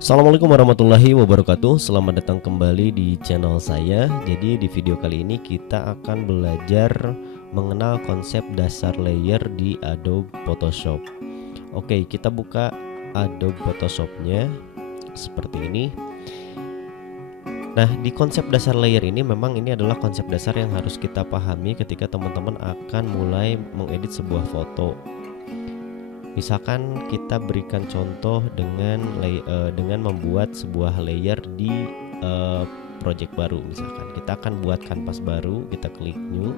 Assalamualaikum warahmatullahi wabarakatuh. Selamat datang kembali di channel saya. Jadi di video kali ini kita akan belajar mengenal konsep dasar layer di Adobe Photoshop. Oke, kita buka Adobe Photoshopnya seperti ini. Nah, di konsep dasar layer ini memang ini adalah konsep dasar yang harus kita pahami ketika teman-teman akan mulai mengedit sebuah foto. Misalkan kita berikan contoh dengan membuat sebuah layer di project baru. Misalkan kita akan buat kanvas baru, kita klik new,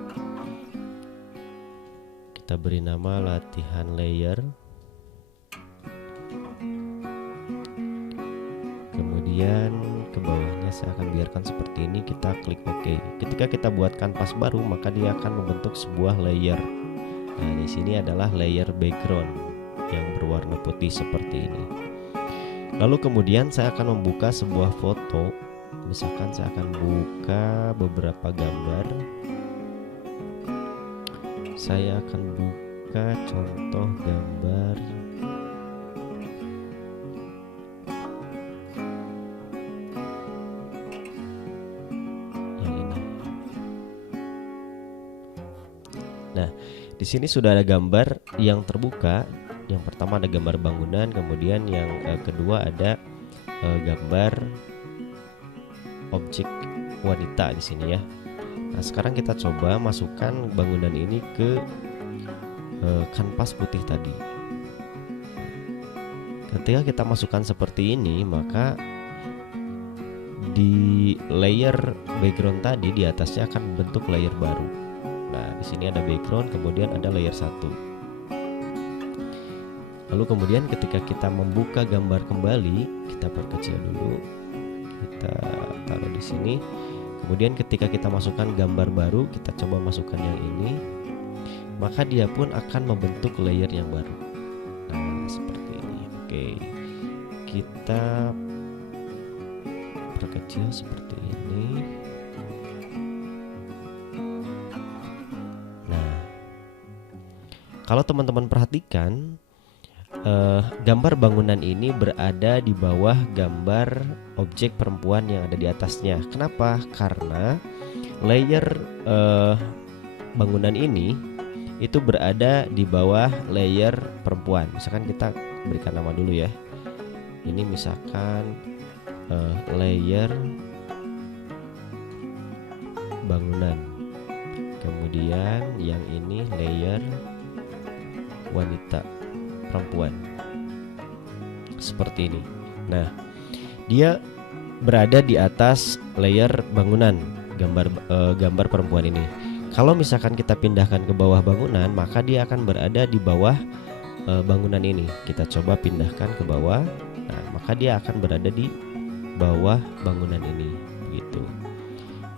kita beri nama latihan layer, kemudian ke bawahnya saya akan biarkan seperti ini, kita klik OK. Ketika kita buat kanvas baru, maka dia akan membentuk sebuah layer. Nah, di sini adalah layer background yang berwarna putih seperti ini. Lalu kemudian saya akan membuka sebuah foto. Misalkan saya akan buka beberapa gambar. Saya akan buka contoh gambar yang ini. Nah, di sini sudah ada gambar yang terbuka. Yang pertama ada gambar bangunan, kemudian yang kedua ada gambar objek wanita di sini ya. Nah, sekarang kita coba masukkan bangunan ini ke kanvas putih tadi. Ketika kita masukkan seperti ini, maka di layer background tadi di atasnya akan membentuk layer baru. Nah, di sini ada background, kemudian ada layer 1. Lalu kemudian ketika kita membuka gambar kembali, kita perkecil dulu, kita taruh di sini. Kemudian ketika kita masukkan gambar baru, kita coba masukkan yang ini, maka dia pun akan membentuk layer yang baru. Nah, seperti ini. Oke, kita perkecil seperti ini. Nah, kalau teman-teman perhatikan, gambar bangunan ini berada di bawah gambar objek perempuan yang ada di atasnya. Kenapa? Karena layer bangunan ini itu berada di bawah layer perempuan. Misalkan kita berikan nama dulu ya. Ini misalkan layer bangunan. Kemudian yang ini layer wanita, perempuan, seperti ini. Nah, dia berada di atas layer bangunan gambar perempuan ini. Kalau misalkan kita pindahkan ke bawah bangunan, maka dia akan berada di bawah bangunan ini. Kita coba pindahkan ke bawah. Nah, maka dia akan berada di bawah bangunan ini, begitu.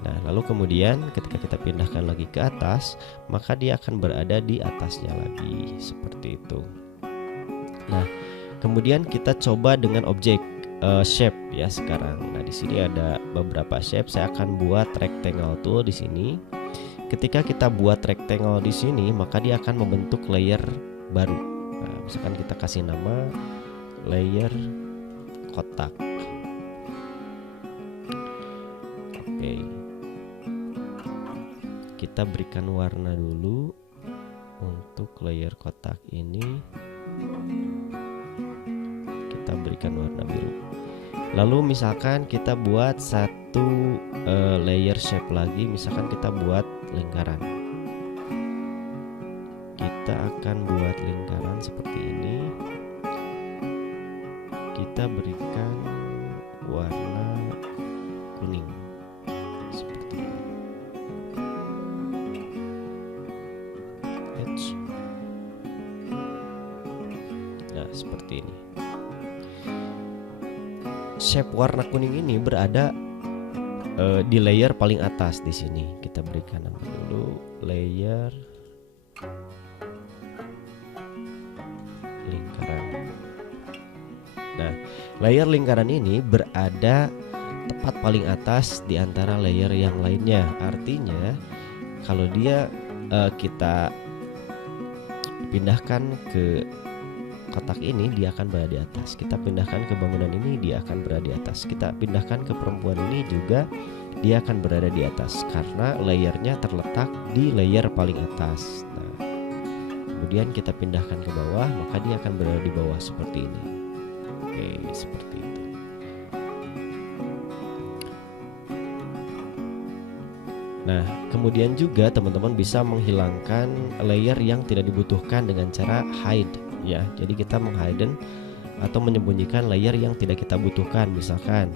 Nah, lalu kemudian ketika kita pindahkan lagi ke atas, maka dia akan berada di atasnya lagi, seperti itu. Nah, kemudian kita coba dengan objek shape ya sekarang. Nah, di sini ada beberapa shape. Saya akan buat rectangle tool di sini. Ketika kita buat rectangle di sini, maka dia akan membentuk layer baru. Nah, misalkan kita kasih nama layer kotak. Oke. Kita berikan warna dulu untuk layer kotak ini. Kita berikan warna biru. Lalu misalkan kita buat satu layer shape lagi, misalkan kita buat lingkaran. Kita akan buat lingkaran seperti ini. Kita berikan warna kuning seperti ini. Nah, seperti ini. Shape warna kuning ini berada di layer paling atas di sini. Kita berikan nama dulu layer lingkaran. Nah, layer lingkaran ini berada tepat paling atas di antara layer yang lainnya. Artinya, kalau dia kita pindahkan ke kotak ini, dia akan berada di atas. Kita pindahkan ke bangunan ini, dia akan berada di atas. Kita pindahkan ke perempuan ini juga, dia akan berada di atas karena layernya terletak di layer paling atas. Nah, kemudian kita pindahkan ke bawah, maka dia akan berada di bawah seperti ini. Oke, seperti itu. Nah, kemudian juga teman-teman bisa menghilangkan layer yang tidak dibutuhkan dengan cara hide ya. Jadi kita menghide atau menyembunyikan layer yang tidak kita butuhkan. Misalkan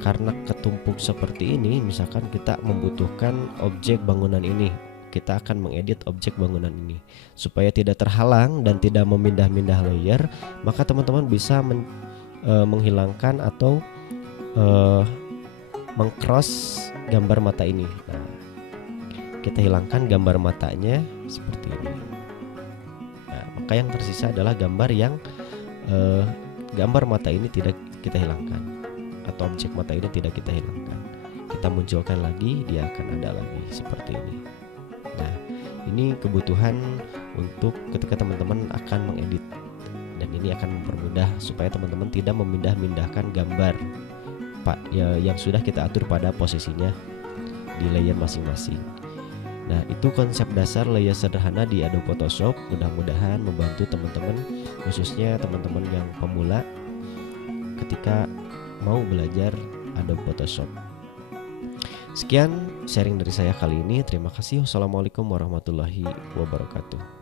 karena ketumpuk seperti ini, misalkan kita membutuhkan objek bangunan ini, kita akan mengedit objek bangunan ini supaya tidak terhalang dan tidak memindah-mindah layer. Maka teman-teman bisa menghilangkan atau mengcross gambar mata ini. Nah, kita hilangkan gambar matanya seperti ini. Nah, maka yang tersisa adalah gambar yang gambar mata ini tidak kita hilangkan, atau objek mata ini tidak kita hilangkan. Kita munculkan lagi, dia akan ada lagi seperti ini. Nah, ini kebutuhan untuk ketika teman-teman akan mengedit, dan ini akan mempermudah supaya teman-teman tidak memindah-mindahkan gambar yang sudah kita atur pada posisinya di layer masing-masing. Nah, itu konsep dasar layer sederhana di Adobe Photoshop. Mudah-mudahan membantu teman-teman, khususnya teman-teman yang pemula ketika mau belajar Adobe Photoshop. Sekian sharing dari saya kali ini. Terima kasih. Wassalamualaikum warahmatullahi wabarakatuh.